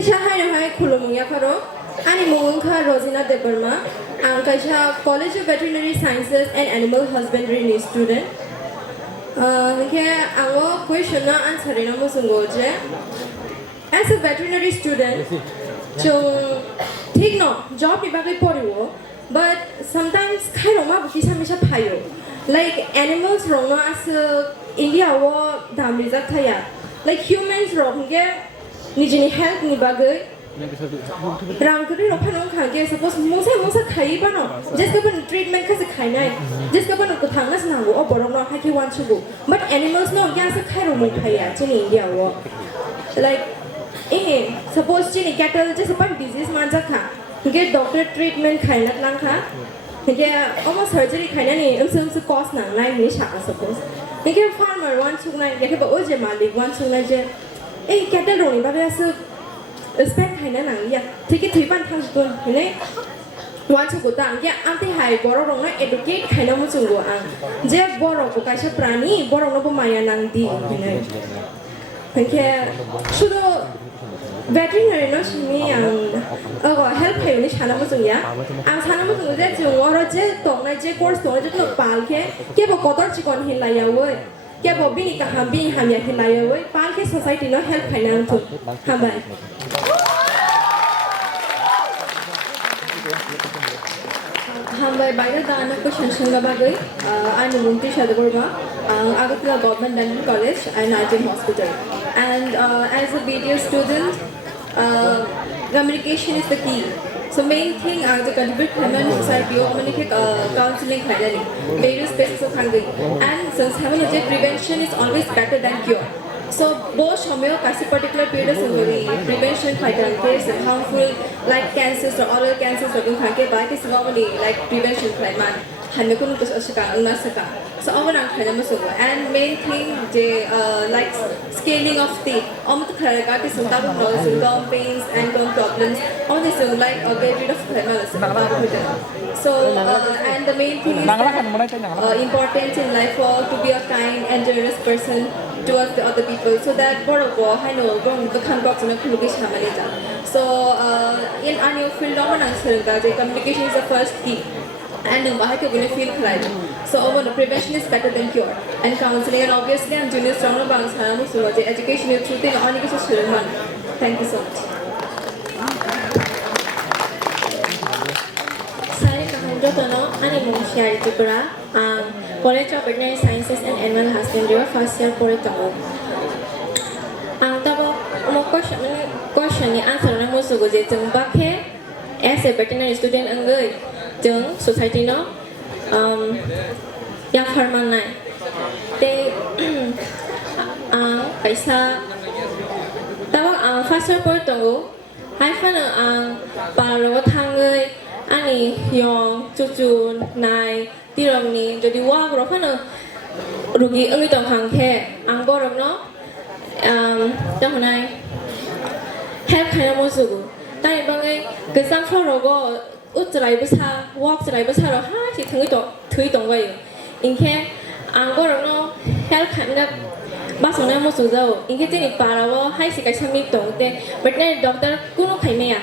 Tpsa hai khulumya kharo ani mung kha Rosina Debarma ang kaisa College of Veterinary Sciences and Animal Husbandry ni student ke ango question na answer na mo sungoje as a veterinary student chung thik no job ni bagai poriwo but sometimes khai roma buki samisa phayo like animals roma as India wo damri jak thaya like humans romge nijini health ni bagai rangkuri ropanong khage suppose mosa khai bano just kapan treatment khase khai nai just kapan ko thangas na go oborong no haki wan chugo but animals no ya sa khai ro mo phaya chini India wo like suppose chini cattle just kapan disease man ja kha get doctor treatment khai lat lang kha ke almost surgery khai na ni umsum su cost na nai ni sha suppose ke farmer wan chuk nai ke ba oje malik wan chuk nai je cattle ro ni ba ba su spend khai na nang ya thiki thui ban thang kun ne wan chu ko tang ya am ti hai boro rong na educate khai na mu chung go ang je boro ko kaisa prani boro no bo maya nang di ne ke shudo veterinary no shimi ang help khai ni chana mu chung ya ang chana mu chung je chung oro je tong na je course tong je no pal ke bo kotor chi kon hin la ya woi ke bo bini ka ham ya hin la ya woi pal ke society no help khai na thu ham bai Hambai bayar dana ko shanshanga bagai ani munti shadaborga Agatla Government Dental College and Arjun Hospital and as a BDS student communication is the key so main thing as a contribute human society or counseling khadani various spaces of hungry and since having a prevention is always better than cure so both homeopathy particular period of prevention fighting case harmful like cancers or oral cancers or khake ba ke normally like prevention fight man hanme kun ko saka na saka so awan ang khana mo so and main thing je like scaling of teeth to khara ka ke sunta no gum pains and gum problems all this like get rid of khana so and the main thing is important in life for to be a kind and generous person towards the other people so that boroko haino bong the kan gok na khulugi shamali ja so in annual field no man answer the communication is the first key and why to gonna feel right so the prevention is better than cure and counseling and obviously I'm junior strong bang sana so the education is truth ani ko so thank you so much sai kahanjo tono ani mo share Tripura College of Veterinary Sciences and Animal Husbandry first year pore tawo tabo mo question ni answer na mo sugo je jeng bakhe as a veterinary student angai jeng society no yang farman nai te kaisa tabo first year pore tawo hai fana palo thangai ani yong chuchun nai tiromni jodi wa gro khana rugi angi tong khang khe ang borom no tamunai help khana mo sugu tai bangai kesam floro go utrai busa walk trai busa ro ha si thui tong wai inke ang borom no help khana ba sona mo su zau inke tini parawo hai si kai sami tong te veterinary doctor kuno khaime ya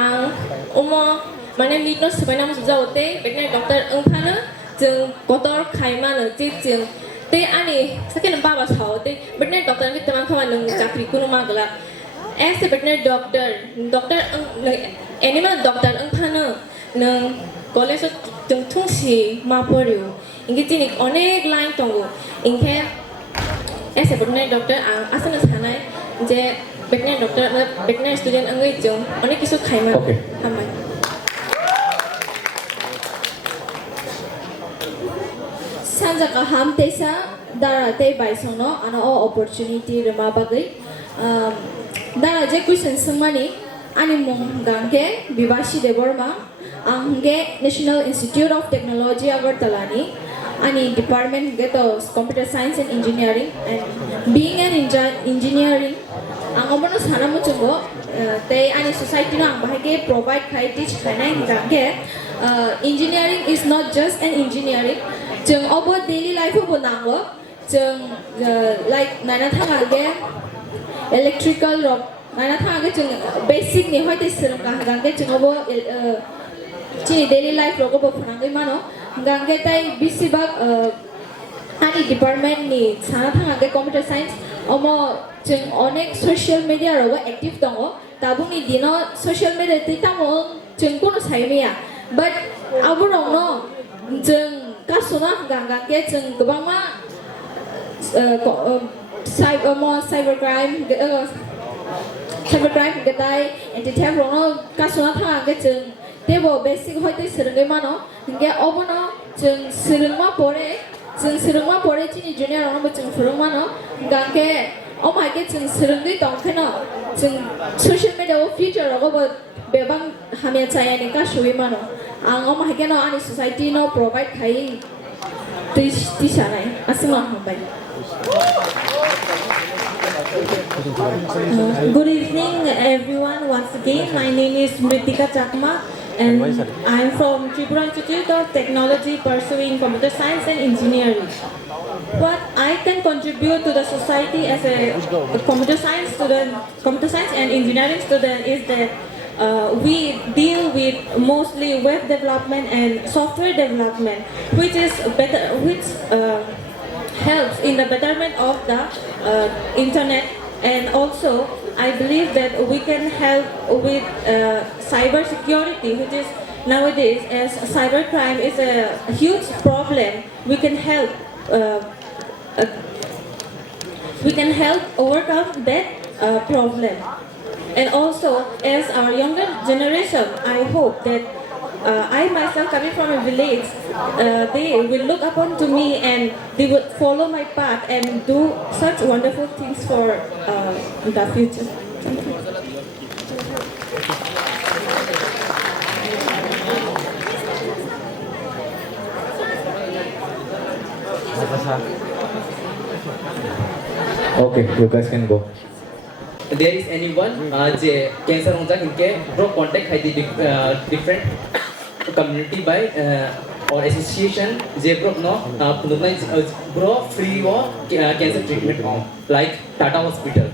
ang umo mane litno sabana mo zau te veterinary doctor phana jeng kotor khaima no chi jeng te ani second baba chao te veterinary doctor ki tamang khawa nang chakri kuno magala as a veterinary doctor animal doctor ang phana nang college jeng thungsi ma poryu ingi tini onek line tongo inge as a veterinary doctor ang asana sanai je veterinary student angai jeng onek kisu khaima hamai Sanja kaham Tpsa dara te baisono ana o opportunity rema bagai dara je question sumani ani mong gangke Bibashi Deborma angge National Institute of Technology Agartala ni ani department geto computer science and engineering and being an engineering ang omono sana mo chungo te ani society na ang bahage provide khai teach khana gangke engineering is not just an engineering jeng obo daily life obo nangwo jeng like nana thanga ge electrical ngana thang ke chung basic ni hoi te serang ka gang ke chung abo chini daily life ro ko phang ke mano gang ke tai bisibak ani department ni sana thang ke computer science omo chung onek social media ro active tongo tabung ni dino social media ti tamo chung kono sai me ya but abo rong no chung ka suna gang ke chung gobang ma cybercrime cái tay anh chị theo nó cá số thằng cái chừng thế bộ basic hơi tới sử dụng cái mà nó cái ốp nó chừng sử dụng mà bore chỉ junior nó chừng sử dụng mà nó cái ốp hai cái chừng sử dụng cái tổng cái nó chừng social media future nó có bé bang hamia chạy anh cái số mà nó ang ốp hai cái nó anh society nó provide cái Tpsa này asal không phải. Good evening, everyone. Once again, my name is Mritika Chakma, and I'm from Tripura Institute of Technology, pursuing computer science and engineering. What I can contribute to the society as a computer science student, computer science and engineering student, is that we deal with mostly web development and software development, which is better, helps in the betterment of the internet. And also I believe that we can help with cyber security, which is nowadays, as cybercrime is a huge problem. We can help overcome that problem. And also, as our younger generation, I hope that I myself, coming from a village, they will look upon to me and they will follow my path and do such wonderful things for the future. Thank you. Okay, you guys can go. There is anyone J cancer होता है इनके bro contact है different community by or association J bro no पुनः bro free वो cancer treatment on like Tata Hospital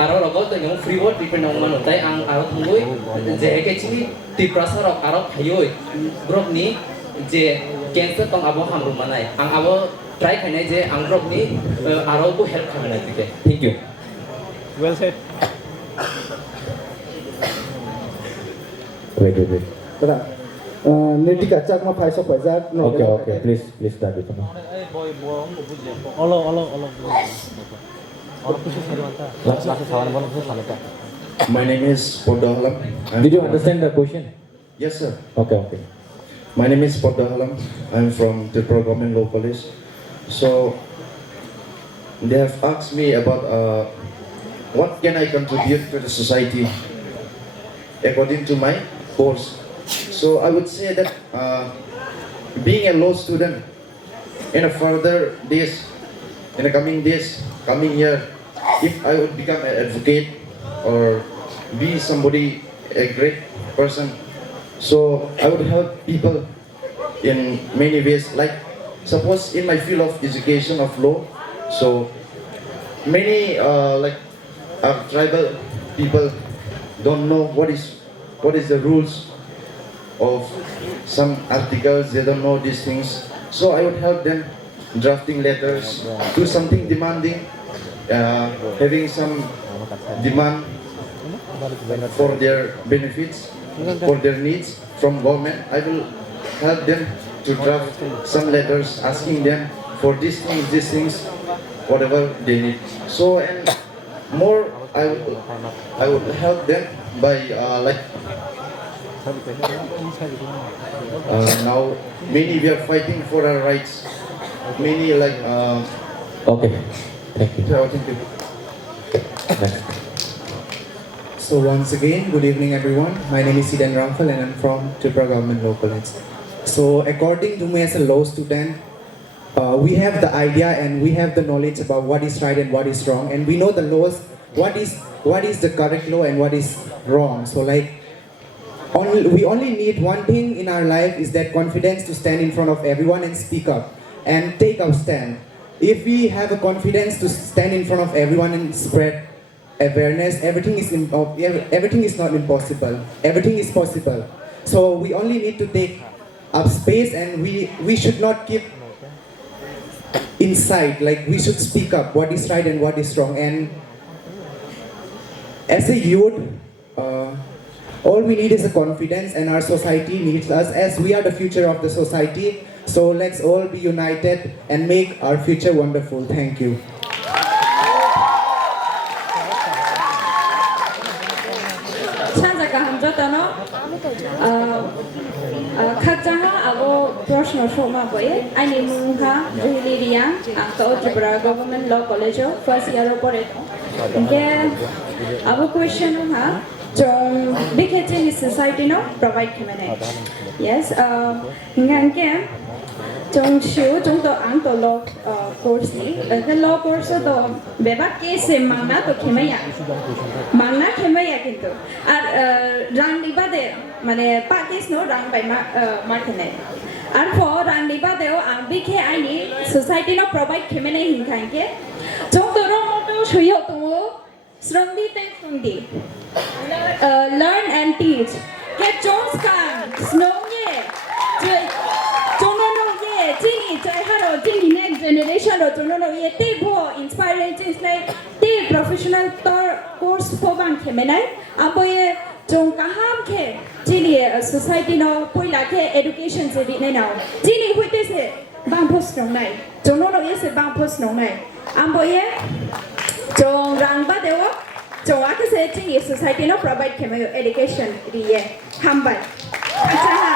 आरो लोगों तो यहाँ free वो treatment on मान होता है आरो थंगोई जे एक चीज़ Tpsa रो आरो भाइयों bro नी जे cancer तो अब हम रूम मनाए अब try करने जे bro नी आरो को help करने दिखे. Thank you. Well said. Wait. Mritika Chakma Frehsres. Okay. Please start with me. My name is bodol. Did you understand the question? Yes, sir. Okay. My name is bodol. I'm from Tripura Government Law College. So they have asked me about what can I contribute to the society according to my course. So I would say that being a law student in a further days, in the coming year, if I would become an advocate or be somebody, a great person, so I would help people in many ways. Like suppose in my field of education of law, so many like our tribal people don't know what is the rules of some articles. They don't know these things, so I would help them drafting letters, do something demanding, having some demand for their benefits, for their needs from government. I will help them to draft some letters asking them for these things, whatever they need. So and more, I would help them by now many we are fighting for our rights. Many Okay. Thank you. Thank you. Next. So once again, good evening everyone. My name is Sidan Ramphal and I'm from Tripura Government Law College. So according to me as a law student, we have the idea and we have the knowledge about what is right and what is wrong, and we know the laws, what is the correct law and what is wrong. So we only need one thing in our life, is that confidence to stand in front of everyone and speak up and take our stand. If we have a confidence to stand in front of everyone and spread awareness, everything is not impossible. Everything is possible. So we only need to take up space, and we should not keep inside. Like, we should speak up what is right and what is wrong. And as a youth, all we need is a confidence, and our society needs us, as we are the future of the society. So let's all be united and make our future wonderful. Thank you. Professional Shoma boy, I name Munga, Julian, Uncle Tripura Government Law College, first year operator. Okay, our question, John Bicketing is society no provide community. Yes, Nganke, John Shu, John to Uncle Law course, the law course of Beba case, Mana to Kimaya. Mana Kimaya into. Randiba there, Mane Pakis no run by Martinet. And for Randiba deo ambike I need society no provide community hinkanke. Jong to ro to shuyo to strongly take from the learn and teach. Get Jones can snow ye. Jono ye, Jini, Jaharo, Jini next generation or Jono ye, they go inspiring things like they professional course for bank community. Aboye Jong kaham ke. Jini society no poila ke education se di now. Jini huite se bang post no nai. Jono no ye se bang post no nai. Amboye jong rang ba dewo. Jong ake se jini society no provide kemo education di ye. Hambai. Acha